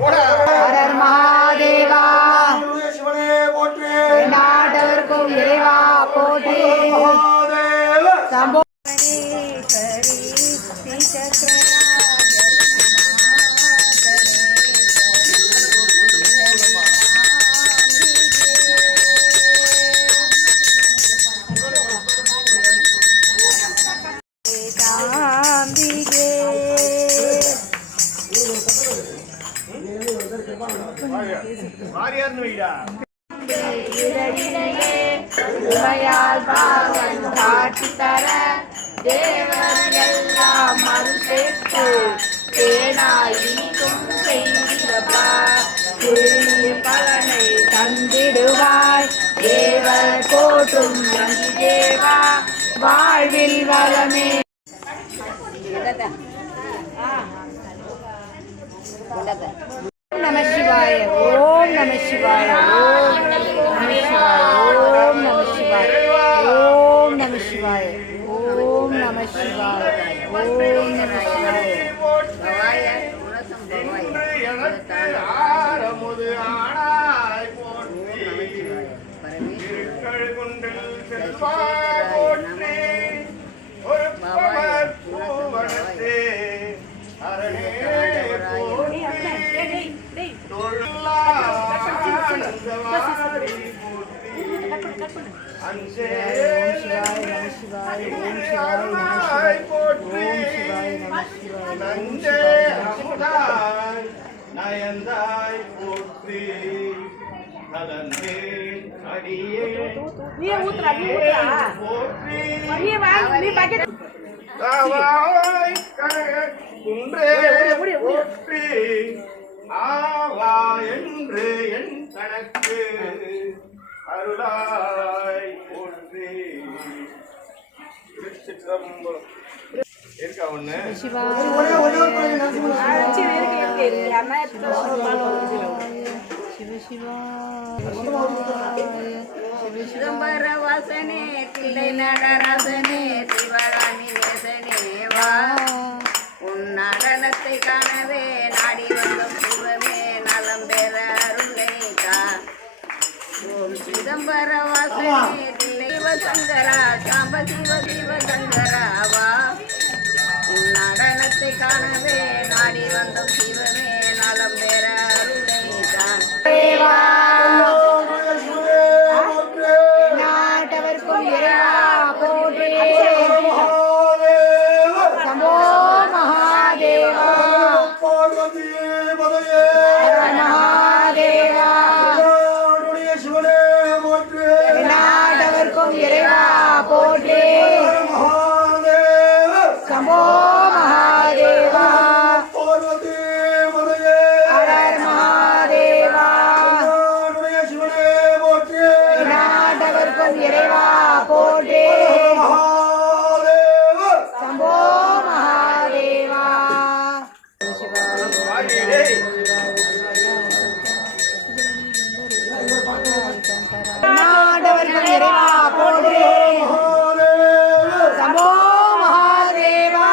ஹரர் மகாதேவா நாடவர்க்கும் இறைவா போற்றி சம்போ உமையால் பாவன் காட்டி தர தேவர் எல்லாம் மறுத்தேற்று தேனாயினும் செய்திடப்பா தேனிய பலனை தந்திடுவாய் தேவர் போற்றும் தேவா வாழ்வில் வளமே நம சிவாய ஓம் நம சிவாய ஓம் நம சிவாய ஓம் நம சிவாய ஓம் நம சிவாய ஓம் நம சிவாய ஆவா என்று என் கணக்கு அருளாய் போற்றி இருக்கா ஒண்ணு சிதம்பர வாசனே தில்லை நடராசனே சிவகாமி நேசனே வா உன் நடனத்தை காணவே நாடி வந்தோம் சிவமே நலம் பெற அருளைக்கா ஓம் சிதம்பர வாசனே தில்லை சிவசங்கரா சாம்ப சிவ சிவசங்கரா வா உன் நடனத்தை காணவே நாடி வந்தோம் சிவமே நலம் பெற அருளைக்கா நாட்டவர்க்கும் இறைவா போற்றி சம்போ மகாதேவா மகாதேவா நாட்டவர்க்கும் இறைவா போற்றி சம்போ மகாதேவா ஹரர் மகாதேவா நாட்டவர்க்கும் இறைவா போற்றி சம்போ மகாதேவா நாட்டவர்க்கும் இறைவா போற்றி சம்போ மகாதேவா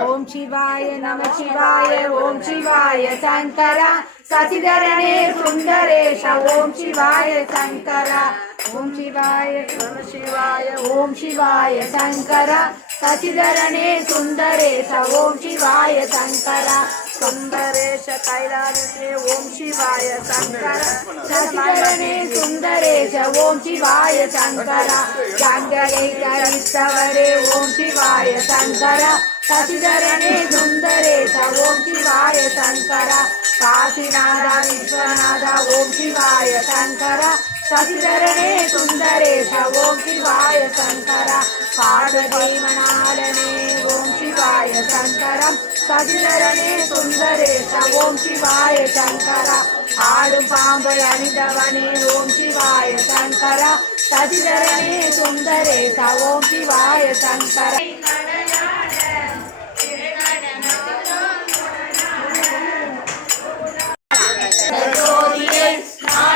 ஓம் சிவாய நம சிவாய ஓம் சிவாய சங்கரா சசிதரனே சுந்தரேஷ ஓம் சிவாய சங்கரா ஓம் சிவாய நம சிவாய ஓம் சிவாய சங்கரா சசிதரனே சுந்தரேஷ ஓம் சிவாய சங்கரா சுந்தரேஷ கைலாசே ஓம் சிவாய சங்கரா சசிதரனே சுந்தரேஷ ஓம் சிவாய சங்கரா கங்கையை கரித்தவரே ஓம் சிவாய சங்கரா சசிதரனே சுந்தரேஷ ஓம் சிவாய சங்கரா காசிநாதா விஸ்வநாதா ஓம் சிவாய சங்கரா சசிதரனே சுந்தரேஷ ஓம் சிவாய சங்கரா பாடதேவனாலனே ஓம் சிவாய சங்கரா சசிதரனே சுந்தரேஷ ஓம் சிவாய சங்கரா ஆடும் பாம்பை அணிந்தவனே ஓம் சிவாய சங்கரா சசிதரனே சுந்தரேஷ ஓம் சிவாய சங்கரா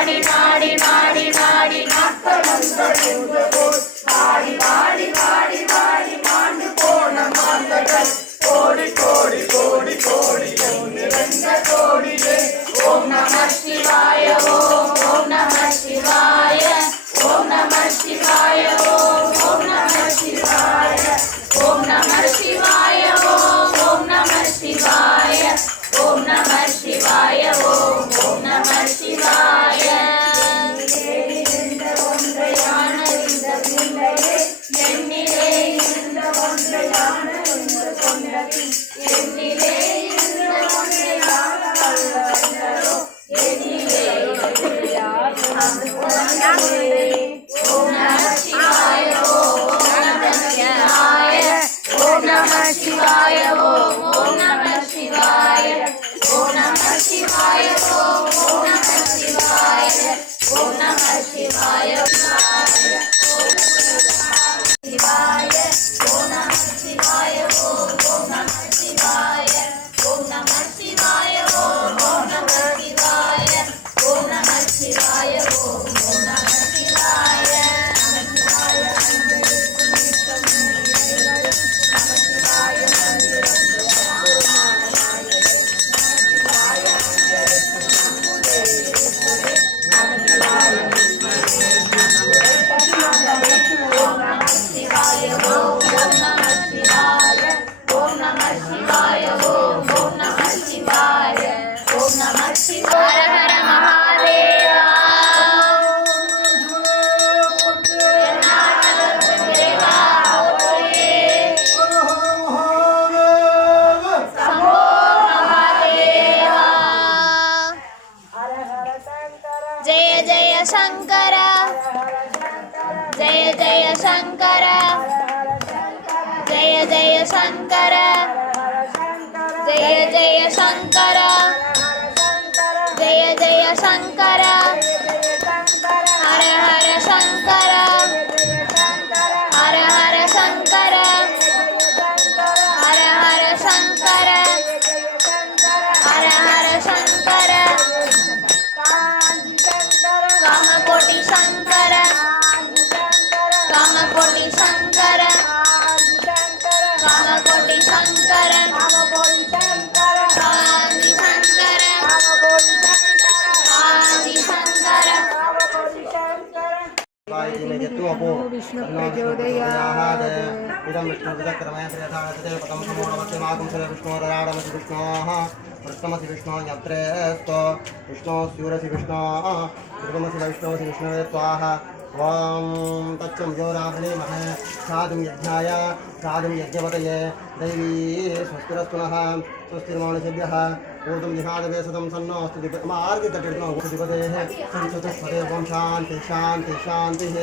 நாடி நாடி நாடி जय जय शंकर जय जय शंकर जय जय शंकर जय जय शंकर जय जय शंकर हर हर शंकर हर हर शंकर हर हर शंकर हर हर शंकर कामकोटि शंकर कामकोटि शंकर कामकोटि शंकर कांति शंकर कांति शंकर विष्णु प्रचोदयात् इदं विष्णुविदक्रमय त्रियथातदेव पदं समोणमस्यमागं श्री विष्णोराडमसि विष्णोः प्रथमसि विष्णो यत्रेस्तो विष्णो स्यूरसि विष्णोः प्रथमसि वैष्णवसि विष्णवे स्वाहा ॐ तच्चं योराधनेमः साधुं यज्ञाय साधुं यज्ञपतये दैवी स्वस्तिरस्तु नः स्वस्तिर्मानुषेभ्यः ऊर्ध्वं जिहादवे सदं सन्नोऽस्तु मार्गतटिर्नोपतिपतेः संचतुष्पदे ॐ शान्ति शान्ति शान्तिः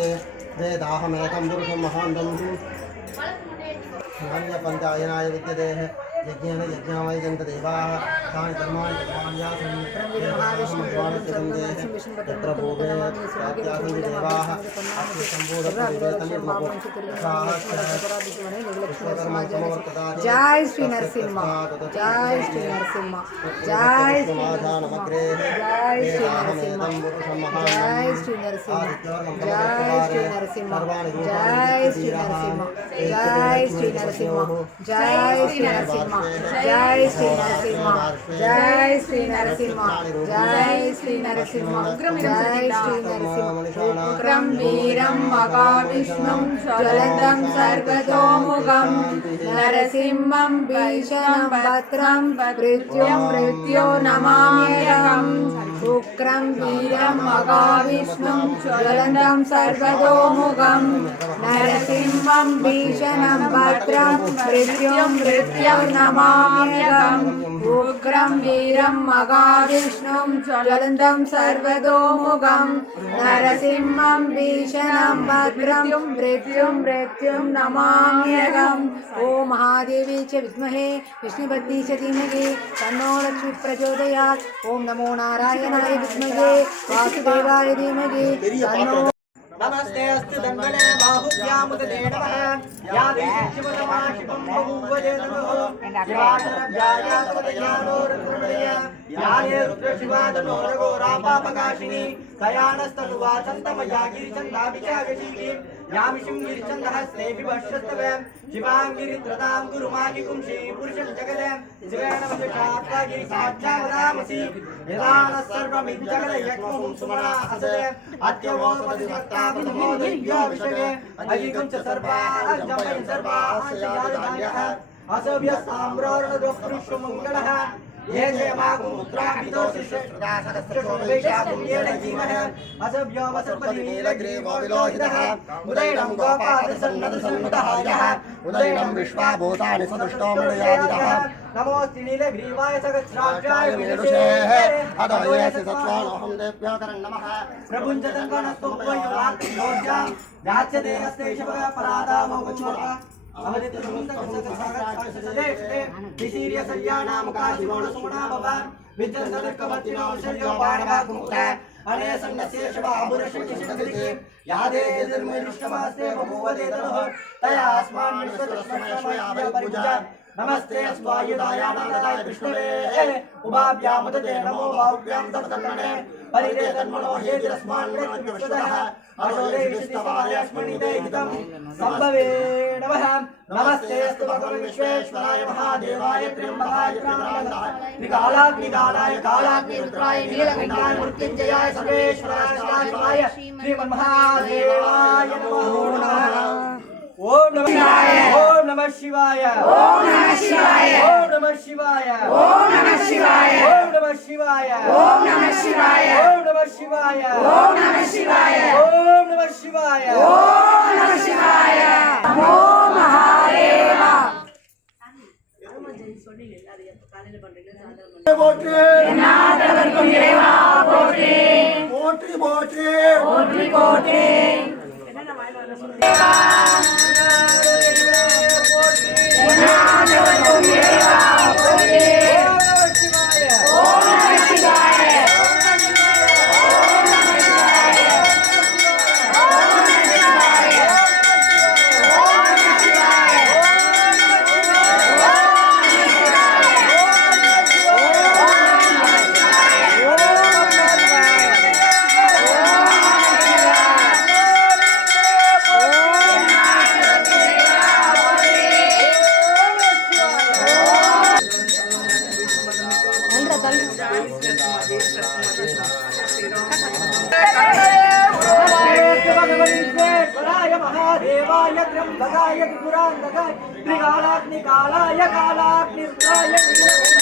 वेदाहमेकं पुरुषं महान्तं नान्यपञ्चायनाय विद्यते यज्ञेन यज्ञामय जन्तदेवाः तानि कर्माणि कर्माण्यासन् तत्र पूर्वे प्राप्यासन्ति देवाः अस्य जय श्री नरसिंह जय श्री नरसिंह जय श्री समाधानमग्रे जय श्री नरसिंह जय श्री नरसिंह जय श्री नरसिंह जय श्री नरसिंह जय श्री नरसिंह जय श्री नरसिंह जय श्री नरसिंह जय श्री नरसिंह जय श्री नरसिंह जय श्री नरसिंह उग्रं वीरं महाविष्णुं ज्वलन्तं सर्वतोमुखं नरसिंहं भीषणं भद्रं मृत्यो नमाम्यहम् उग्रं वीरं महाविष्णुं ज्वलन्तं सर्वतोमुखं नरसिंहं भीषणं भद्रं मृत्यो नमाम्यहम् उग्रं वीरं महाविष्णुं ज्वलन्तं सर्वतोमुखं नरसिंहं भीषणं भद्रं मृत्युं नमाम्यहम् ॐ महादेवी च विद्महे विष्णुपत्नी च धीमहि तन्नो लक्ष्मी प्रचोदयात् ॐ नमो नारायणाय विद्महे वासुदेवाय धीमहि तन्नो नमस्ते अस्तु दण्डने बाहुभ्यामुदते नमः या देवी शिवतमाशिवं बहुवदे नमः शिवासरभ्यायातवदयानोरुद्रमणय या ये रुद्रशिवादनोरघोरापापकाशिनी कयानस्तनुवासन्तमया गिरिचन्दाभिषागशीकी यामिषं गिरिचन्दहस्तेऽपि वश्यस्तव शिवाङ्गिरित्रतां गुरुमादिकुं श्रीपुरुषं जगदे शिवेन वशशात्रा गिरिसाक्षावदामसि यदा नः सर्वमिदं जगदयज्ञं सुमना हसते अद्यवोपदिशक्तापदमोदय्याभिषेके अयिकं च सर्वाजमयं सर्वाशयादिदायः असभ्यसाम्रारणदोपुरुषमङ्गलः ये जयमागुमुद्राभिदोषि श्रेष्ठदासकस्त्रचोदैशाकुम्येन जीवः असभ्योमसर्पतिनीलग्रीवो विलोहितः उदैनं गोपादसन्नदसन्नदहायः उदैनं विश्वाभूतानि सदुष्टो मृडयादितः नमोऽस्ति नीलग्रीवाय सकस्राक्षाय विदुषे अदयसि सत्त्वानोऽहं देव्यो करं नमः प्रभुञ्जतङ्गणस्तुभ्योर्जा याच्यते अस्ते शवः परादामोगच्छोः नमस्ते स्वायुधाय नारदाय विष्णवे उभाभ्यामुदते नमो बाहुभ्यां तपतन्मने परिदे तन्मनो हेतिरस्मान् विष्णुः अशोदेशिस्तवाय अस्मन्निते हितं संभवे नमः नमस्ते अस्तु भगवन् विश्वेश्वराय महादेवाय त्र्यम्बकाय त्र्यम्बकाय निकालाग्निकालाय कालाग्निरुद्राय नीलकण्ठाय मृत्युञ्जयाय सर्वेश्वराय शिवाय श्रीमन्महादेवाय नमो नमः ओम नमः शिवाय ओम नमः शिवाय ओम नमः शिवाय ओम नमः शिवाय ओम नमः शिवाय ओम नमः शिवाय ओम नमः शिवाय ओम नमः शिवाय ओम नमः शिवाय ओम नमः शिवाय नमो महादेव போற்றி நாதவர்க்கும் இறைவா போற்றி போற்றி போற்றி போற்றி போற்றி महादेवाय त्र्यंबकाय त्रिपुरांतकाय त्रिकालाग्निकालाय कालाग्निरुद्राय